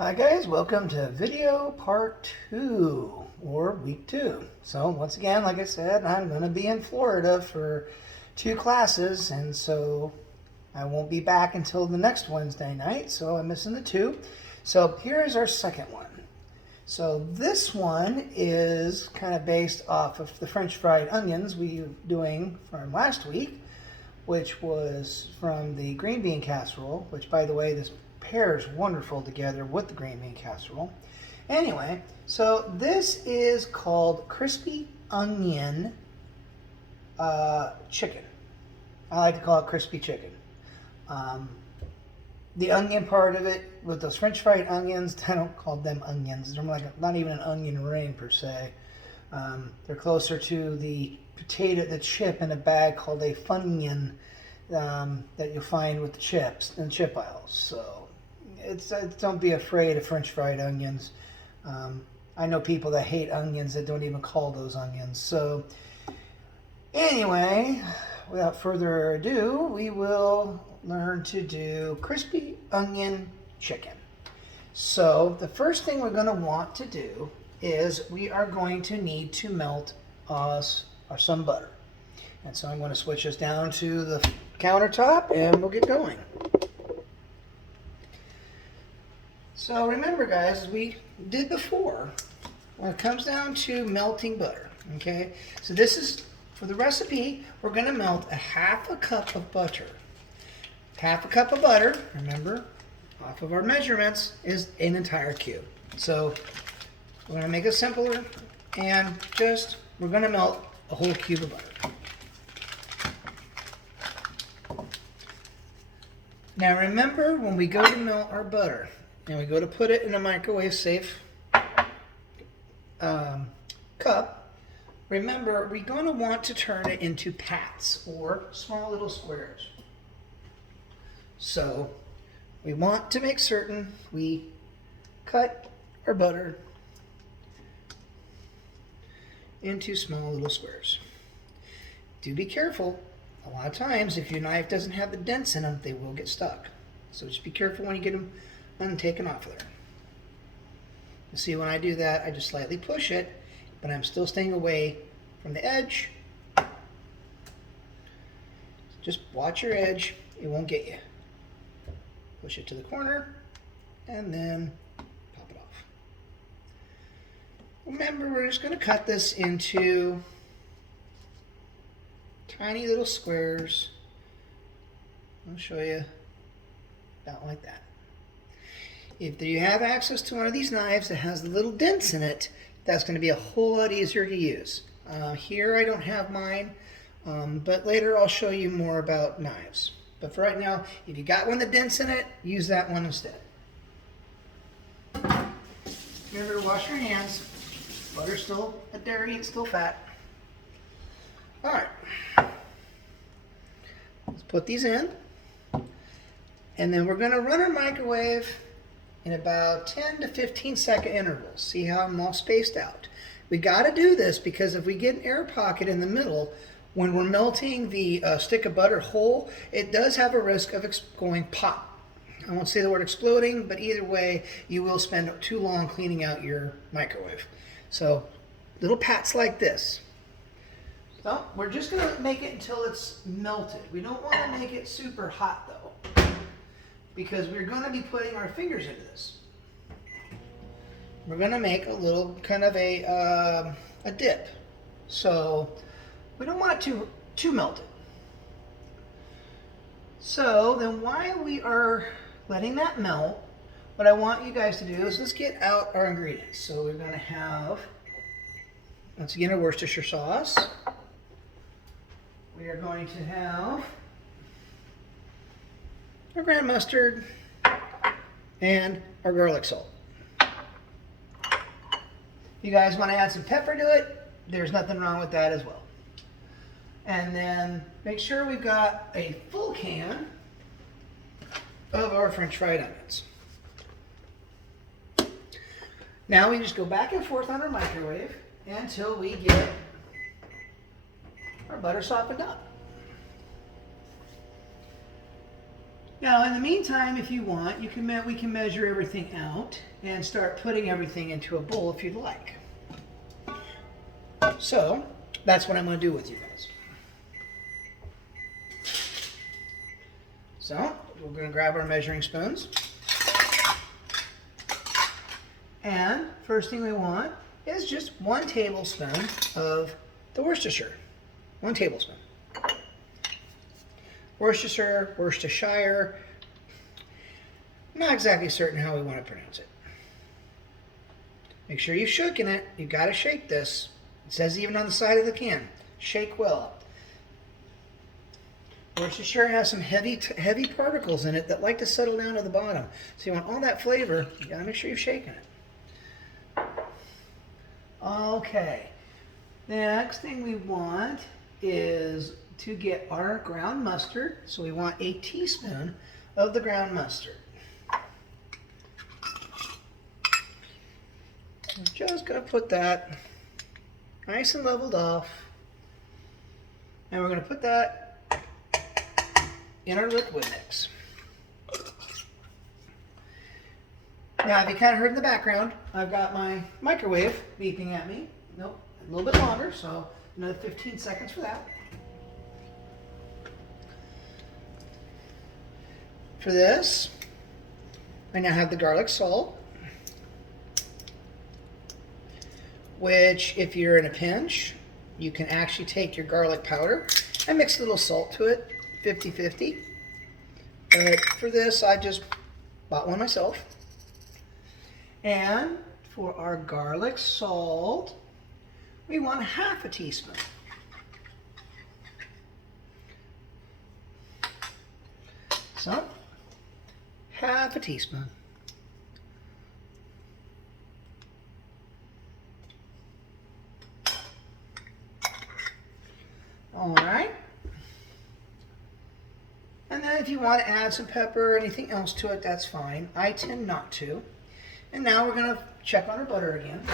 Hi guys, welcome to video part 2 or week 2. So once again, like I said, I'm going to be in Florida for 2 classes, and so I won't be back until the next Wednesday night, so I'm missing the 2. So here's our second one. So this one is kind of based off of the French fried onions we were doing from last week, which was from the green bean casserole, which by the way, this pairs wonderful together with the green bean casserole. Anyway, so this is called crispy onion chicken. I like to call it crispy chicken. The onion part of it, with those French fried onions, I don't call them onions. They're like not even an onion ring per se. They're closer to the potato, the chip in a bag called a funyun that you'll find with the chips in chip aisles. So don't be afraid of French fried onions. I know people that hate onions that don't even call those onions. So anyway, without further ado, we will learn to do crispy onion chicken. So the first thing we're going to want to do is we are going to need to melt some butter. And so I'm going to switch this down to the countertop and we'll get going. So remember guys, as we did before, when it comes down to melting butter, okay? So this is, for the recipe, we're going to melt a half a cup of butter. Half a cup of butter, remember, off of our measurements, is an entire cube. So we're going to make it simpler and we're going to melt a whole cube of butter. Now remember, when we go to melt our butter and we go to put it in a microwave safe cup, remember we're going to want to turn it into pats or small little squares. So we want to make certain we cut our butter into small little squares. Do be careful. A lot of times, if your knife doesn't have the dents in them, they will get stuck. So just be careful when you get them taken off of there. You see, when I do that, I just slightly push it, but I'm still staying away from the edge. Just watch your edge. It won't get you. Push it to the corner, and then pop it off. Remember, we're just going to cut this into tiny little squares. I'll show you about like that. If you have access to one of these knives that has the little dents in it, that's going to be a whole lot easier to use. Here I don't have mine, but later I'll show you more about knives. But for right now, if you got one with dents in it, use that one instead. Remember to wash your hands. Butter's still a dairy, it's still fat. All right, let's put these in, and then we're going to run our microwave in about 10 to 15 second intervals. See how I'm all spaced out. We got to do this because if we get an air pocket in the middle, when we're melting the stick of butter whole, it does have a risk of going pop. I won't say the word exploding, but either way, you will spend too long cleaning out your microwave. So little pats like this. So we're just going to make it until it's melted. We don't want to make it super hot though, because we're going to be putting our fingers into this. We're going to make a little kind of a dip. So we don't want it too melted. So then while we are letting that melt, what I want you guys to do is let's get out our ingredients. So we're going to have, once again, our Worcestershire sauce. We are going to have our ground mustard and our garlic salt. If you guys want to add some pepper to it, there's nothing wrong with that as well. And then make sure we've got a full can of our French fried onions. Now we just go back and forth on our microwave until we get our butter softened up. Now, in the meantime, if you want, we can measure everything out and start putting everything into a bowl if you'd like. So, that's what I'm going to do with you guys. So, we're going to grab our measuring spoons. And first thing we want is just 1 tablespoon of the Worcestershire. 1 tablespoon. Worcestershire. I'm not exactly certain how we want to pronounce it. Make sure you've shaken it. You've got to shake this. It says even on the side of the can, shake well. Worcestershire has some heavy particles in it that like to settle down to the bottom. So you want all that flavor, you got to make sure you've shaken it. Okay. The next thing we want is to get our ground mustard. So we want a teaspoon of the ground mustard. I'm just going to put that nice and leveled off. And we're going to put that in our liquid mix. Now, if you kind of heard in the background, I've got my microwave beeping at me. Nope, a little bit longer, so another 15 seconds for that. For this, I now have the garlic salt, which if you're in a pinch, you can actually take your garlic powder and mix a little salt to it, 50-50. But for this, I just bought one myself. And for our garlic salt, we want 1/2 teaspoon. So, 1/2 teaspoon. All right. And then if you want to add some pepper or anything else to it, that's fine. I tend not to. And now we're going to check on our butter again.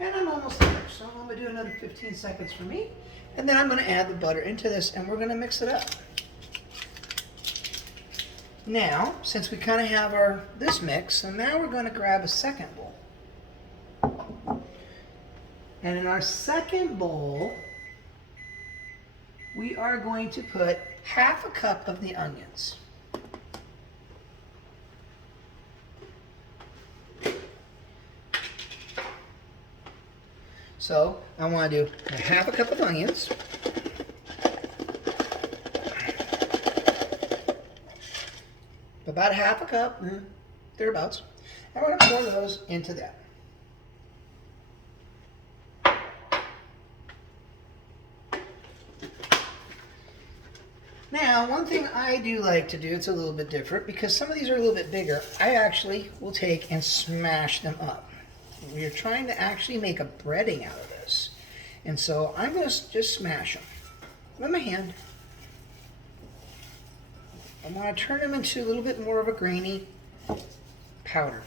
And I'm almost there. So I'm going to do another 15 seconds for me. And then I'm going to add the butter into this and we're going to mix it up. Now, since we kind of have this mix, so now we're going to grab a second bowl. And in our second bowl, we are going to put 1/2 cup of the onions. So I want to do 1/2 cup of onions. About 1/2 cup, thereabouts. And we're going to pour those into that. Now, one thing I do like to do, it's a little bit different, because some of these are a little bit bigger, I actually will take and smash them up. We're trying to actually make a breading out of this. And so I'm going to just smash them with my hand. I want to turn them into a little bit more of a grainy powder.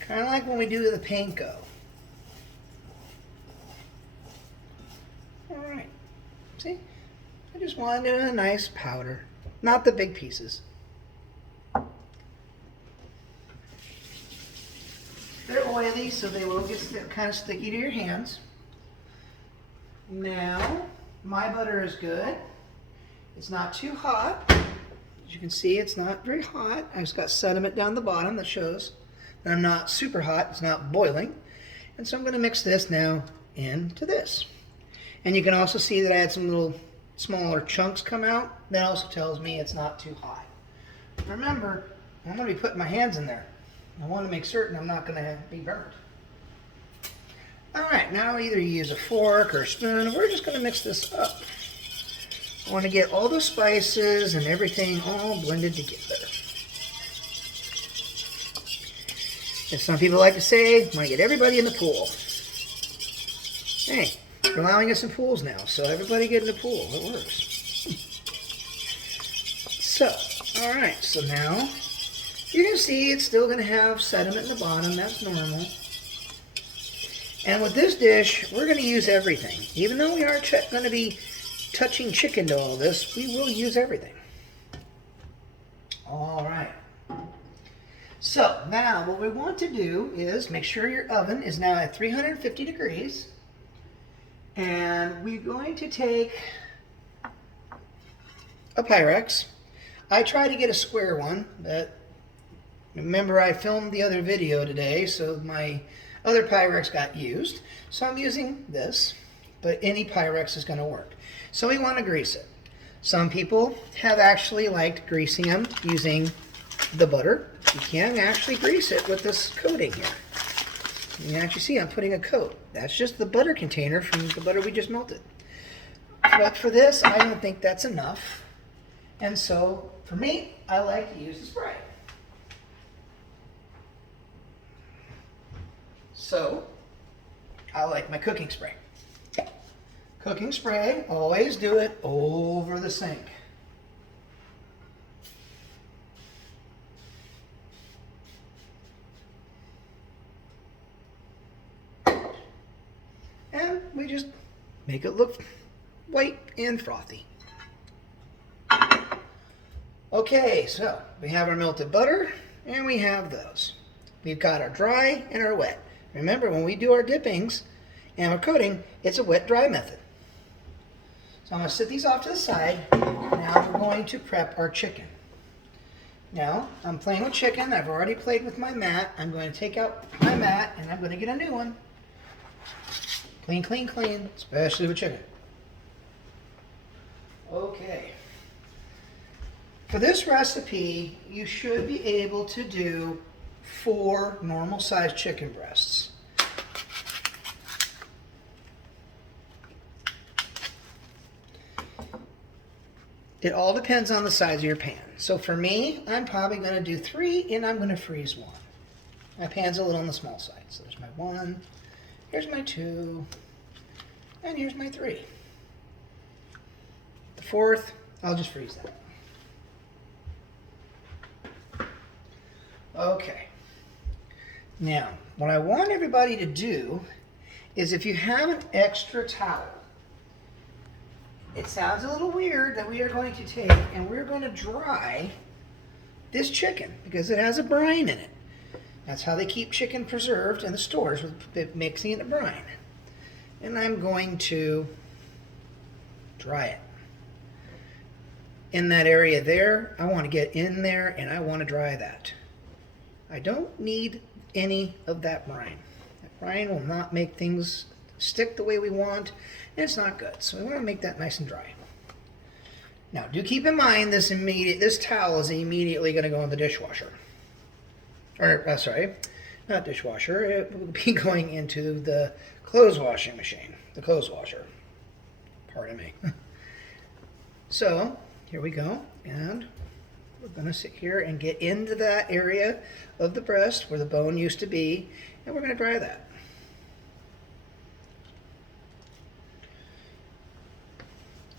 Kind of like when we do the panko. Alright. See? I just want to do a nice powder. Not the big pieces. They're oily, so they will get kind of sticky to your hands. Now, my butter is good. It's not too hot. As you can see, it's not very hot. I've just got sediment down the bottom that shows that I'm not super hot. It's not boiling. And so I'm going to mix this now into this. And you can also see that I had some little smaller chunks come out. That also tells me it's not too hot. Remember, I'm going to be putting my hands in there. I want to make certain I'm not going to be burnt. Alright, now either you use a fork or a spoon, or we're just going to mix this up. I want to get all the spices and everything all blended together. As some people like to say, I want to get everybody in the pool. Hey, we're allowing us in pools now, so everybody get in the pool. It works. So, alright, so now you can see it's still going to have sediment in the bottom. That's normal. And with this dish, we're going to use everything. Even though we are going to be touching chicken to all this, we will use everything. All right. So now what we want to do is make sure your oven is now at 350 degrees. And we're going to take a Pyrex. I try to get a square one, but remember I filmed the other video today, so my other Pyrex got used. So I'm using this, but any Pyrex is going to work. So we want to grease it. Some people have actually liked greasing them using the butter. You can actually grease it with this coating here. You can actually see I'm putting a coat. That's just the butter container from the butter we just melted. But for this, I don't think that's enough. And so, for me, I like to use the spray. So, I like my cooking spray. Cooking spray, always do it over the sink. And we just make it look white and frothy. Okay, so we have our melted butter and we have those. We've got our dry and our wet. Remember, when we do our dippings and our coating, it's a wet-dry method. So I'm going to set these off to the side. Now we're going to prep our chicken. Now, I'm playing with chicken. I've already played with my mat. I'm going to take out my mat and I'm going to get a new one. Clean, clean, clean, especially with chicken. Okay. For this recipe, you should be able to do 4 normal-sized chicken breasts. It all depends on the size of your pan. So for me, I'm probably going to do 3 and I'm going to freeze 1. My pan's a little on the small side. So there's my 1, here's my 2, and here's my 3. The 4th, I'll just freeze that. Okay. Now, what I want everybody to do is if you have an extra towel, it sounds a little weird that we are going to take and we're going to dry this chicken because it has a brine in it. That's how they keep chicken preserved in the stores, with mixing it in brine. And I'm going to dry it. In that area there, I want to get in there and I want to dry that. I don't need any of that brine. That brine will not make things stick the way we want, and it's not good. So we want to make that nice and dry. Now, do keep in mind this towel is immediately going to go in the dishwasher. Or, sorry, not dishwasher. It will be going into the clothes washing machine. The clothes washer. Pardon me. So, here we go. And we're going to sit here and get into that area of the breast where the bone used to be, and we're going to dry that.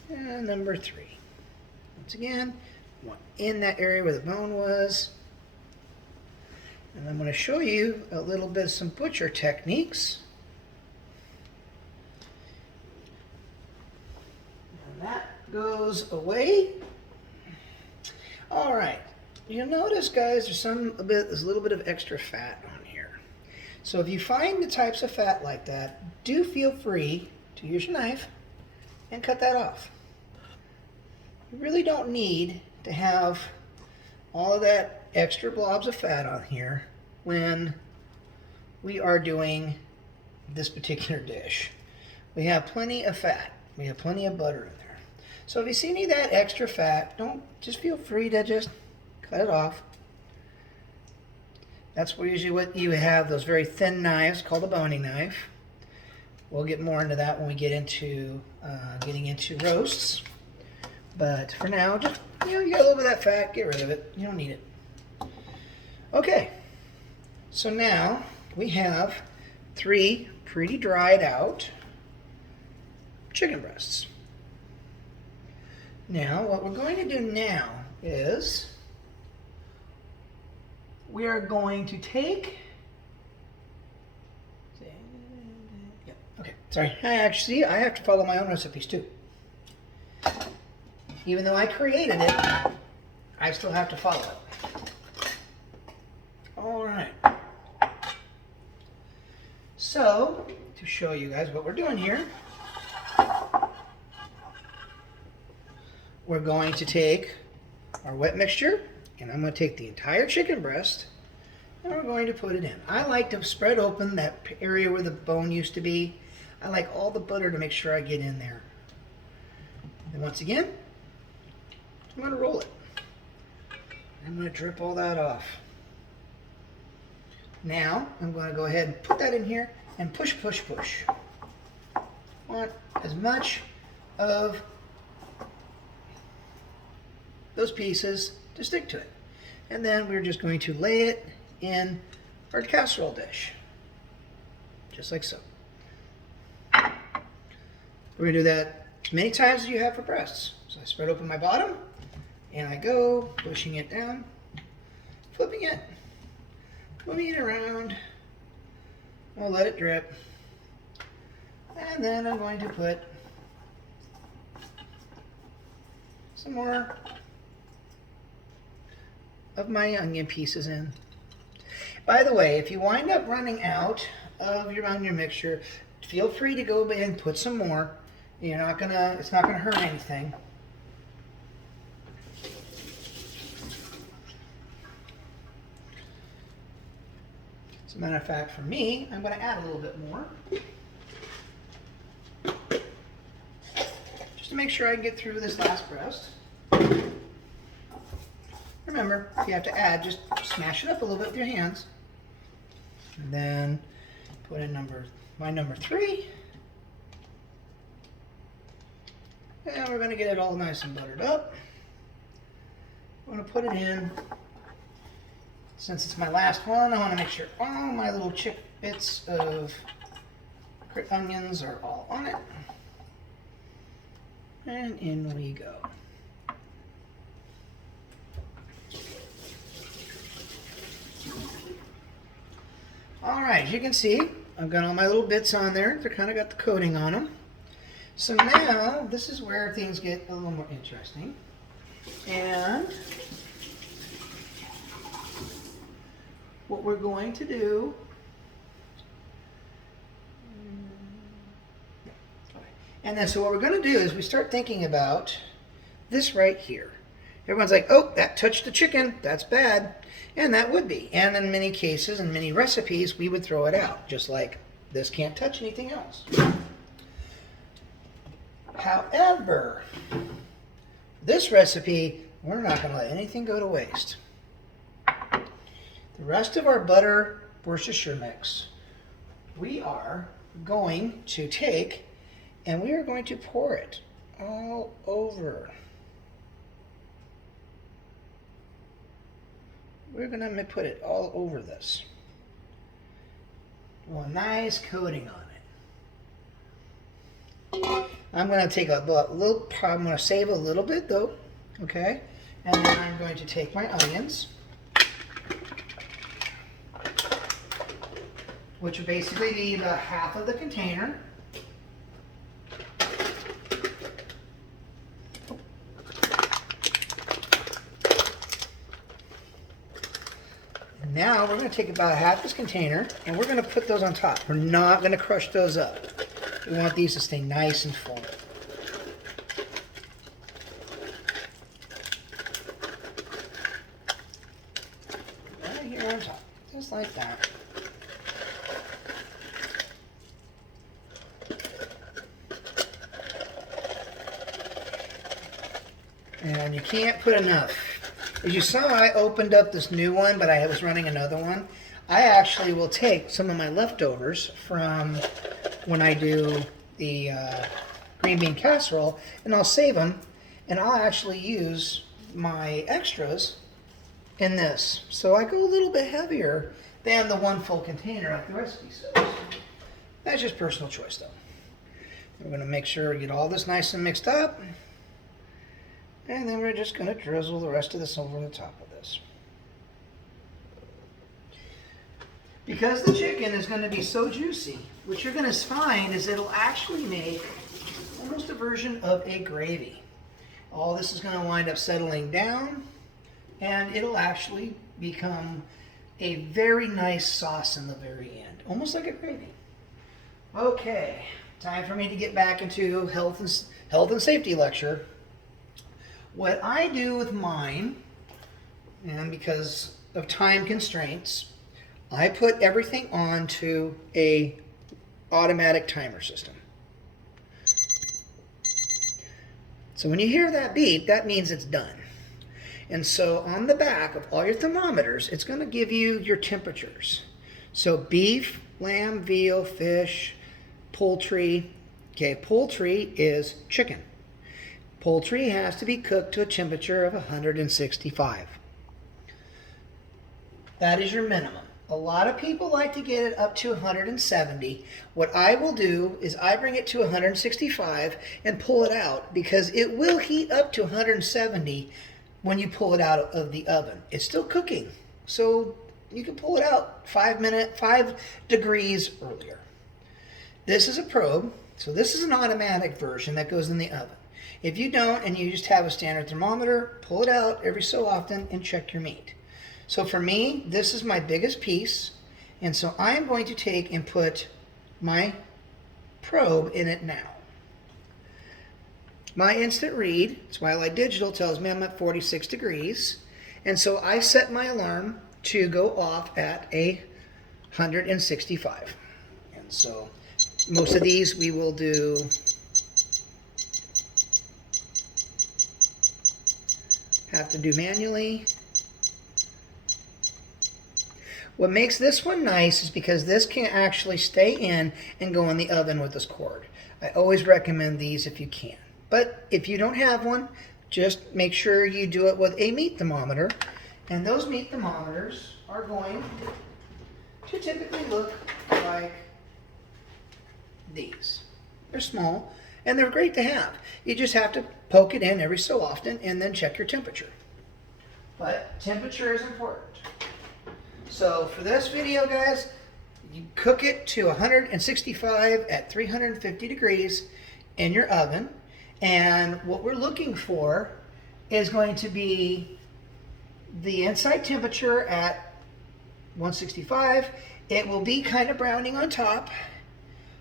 And number 3. Once again, in that area where the bone was. And I'm going to show you a little bit of some butcher techniques. And that goes away. All right. You'll notice, guys, there's a little bit of extra fat on here. So if you find the types of fat like that, do feel free to use your knife and cut that off. You really don't need to have all of that extra blobs of fat on here when we are doing this particular dish. We have plenty of fat. We have plenty of butter in there. So if you see any of that extra fat, just feel free to just cut it off. That's usually what you have, those very thin knives called a boning knife. We'll get more into that when we get into getting into roasts. But for now, just, you got a little bit of that fat, get rid of it. You don't need it. Okay, so now we have 3 pretty dried out chicken breasts. Now, what we're going to do now is we are going to take, okay, sorry, I have to follow my own recipes too. Even though I created it, I still have to follow it. All right. So, to show you guys what we're doing here, we're going to take our wet mixture, and I'm going to take the entire chicken breast, and we're going to put it in. I like to spread open that area where the bone used to be. I like all the butter to make sure I get in there. And once again, I'm going to roll it. I'm going to drip all that off. Now, I'm going to go ahead and put that in here and push, push, push. I want as much of those pieces to stick to it. And then we're just going to lay it in our casserole dish. Just like so. We're going to do that as many times as you have for breasts. So I spread open my bottom, and I go pushing it down, flipping it, moving it around. I'll let it drip. And then I'm going to put some more of my onion pieces in. By the way, if you wind up running out of your onion mixture, feel free to go ahead and put some more. It's not gonna hurt anything. As a matter of fact, for me, I'm gonna add a little bit more. Just to make sure I can get through this last breast. Remember, if you have to add, just smash it up a little bit with your hands. And then put in my number 3. And we're going to get it all nice and buttered up. I'm going to put it in. Since it's my last one, I want to make sure all my little chip bits of onions are all on it. And in we go. All right, as you can see, I've got all my little bits on there. They're kind of got the coating on them. So now, this is where things get a little more interesting. And what we're going to do, and then so what we're going to do is we start thinking about this right here. Everyone's like, oh, that touched the chicken, that's bad. And that would be. And in many cases, in many recipes, we would throw it out. Just like this can't touch anything else. However, this recipe, we're not going to let anything go to waste. The rest of our butter Worcestershire mix, we are going to take and we are going to pour it all over. We're going to put it all over this. Well, a nice coating on it. I'm going to take a little, I'm going to save a little bit though, okay? And then I'm going to take my onions, which would basically be about half of the container. Now we're going to take about half this container and we're going to put those on top. We're not going to crush those up. We want these to stay nice and full. Right here on top, just like that. And you can't put enough. As you saw, I opened up this new one, but I was running another one. I actually will take some of my leftovers from when I do the green bean casserole, and I'll save them, and I'll actually use my extras in this. So I go a little bit heavier than the one full container like the recipe says. That's just personal choice, though. We're going to make sure we get all this nice and mixed up. And then we're just going to drizzle the rest of this over the top of this. Because the chicken is going to be so juicy, what you're going to find is it'll actually make almost a version of a gravy. all this is going to wind up settling down, and it'll actually become a very nice sauce in the very end, almost like a gravy. Okay, time for me to get back into health and safety lecture. What I do with mine, and because of time constraints, I put everything onto a automatic timer system. So when you hear that beep, that means it's done. And so on the back of all your thermometers, it's going to give you your temperatures. So beef, lamb, veal, fish, poultry. Okay, poultry is chicken. Poultry has to be cooked to a temperature of 165. That is your minimum. A lot of people like to get it up to 170. What I will do is I bring it to 165 and pull it out, because it will heat up to 170 when you pull it out of the oven. It's still cooking, so you can pull it out 5 degrees earlier. This is a probe, so this is an automatic version that goes in the oven. If you don't and you just have a standard thermometer, pull it out every so often and check your meat. So for me, this is my biggest piece, and so I am going to take and put my probe in it now. My instant read, Twilight Digital, tells me I'm at 46 degrees, and so I set my alarm to go off at 165. And so most of these we will do have to do manually. What makes this one nice is because this can actually stay in and go in the oven with this cord. I always recommend these if you can. But if you don't have one, just make sure you do it with a meat thermometer. And those meat thermometers are going to typically look like these. They're small and they're great to have. You just have to poke it in every so often and then check your temperature. But temperature is important. So for this video, guys, you cook it to 165 at 350 degrees in your oven. And what we're looking for is going to be the inside temperature at 165. It will be kind of browning on top.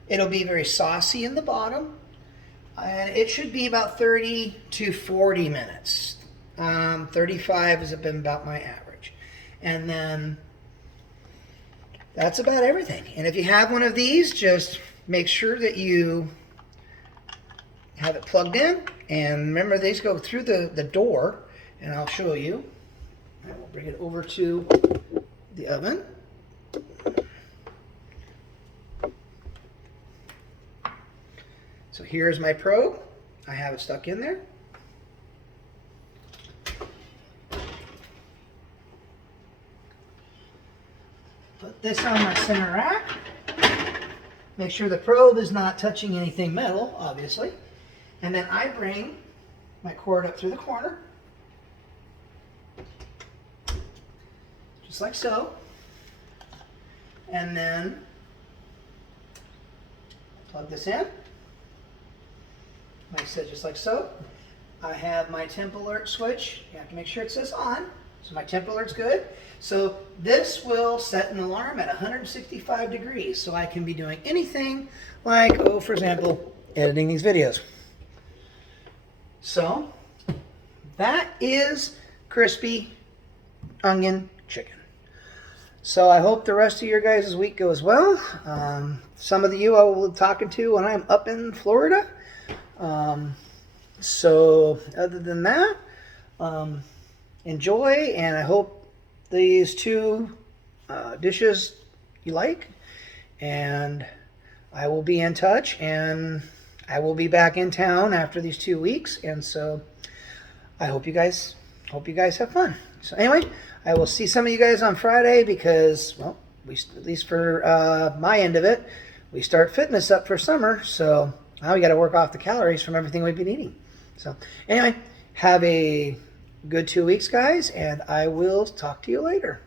It'll be very saucy in the bottom. And it should be about 30 to 40 minutes. 35 has been about my average. And then that's about everything. And if you have one of these, just make sure that you have it plugged in. And remember, these go through the door, and I'll show you. I will bring it over to the oven. So here's my probe. I have it stuck in there. Put this on my center rack. Make sure the probe is not touching anything metal, obviously. And then I bring my cord up through the corner, just like so. And then plug this in. Like I said, just like so. I have my temp alert switch. You have to make sure it says on. So my temp alert's good. So this will set an alarm at 165 degrees. So I can be doing anything like, for example, editing these videos. So that is crispy onion chicken. So I hope the rest of your guys' week goes well. Some of you I will be talking to when I'm up in Florida. So other than that, enjoy, and I hope these two dishes you like, and I will be in touch, and I will be back in town after these 2 weeks, and so I hope you guys have fun. So anyway, I will see some of you guys on Friday, because, well, at least for my end of it, we start fitness up for summer, so now we got to work off the calories from everything we've been eating. So anyway, have a good 2 weeks, guys, and I will talk to you later.